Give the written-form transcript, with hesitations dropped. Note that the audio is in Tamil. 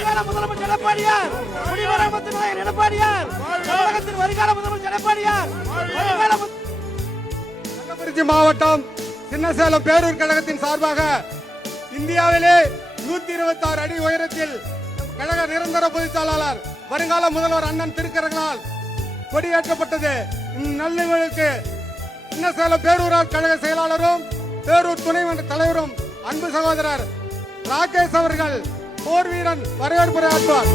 முதலமைச்சர் எடப்பாடியார், குடிமராமத்து நாயகர் எடப்பாடியார், தமிழகத்தின் வருங்கால முதலமைச்சர் எடப்பாடியார். கள்ளக்குறிச்சி மாவட்டம் சின்னசேலம் பேரூர் கழகத்தின் சார்பாக இந்தியாவிலே 126 அடி உயரத்தில் கழக நிரந்தர பொதுச் செயலாளர் வருங்கால முதல்வர் அண்ணன் திருக்கரங்களால் கொடியேற்றப்பட்டது. இந்நல்நிகழ்வுக்கு சின்னசேலம் பேரூரார் கழக செயலாளரும் பேரூர் துணைமன்ற தலைவரும் அன்பு சகோதரர் ராகேஷ் அவர்கள் போர் வீரன் வரவேற்புரை ஆற்றுவார்.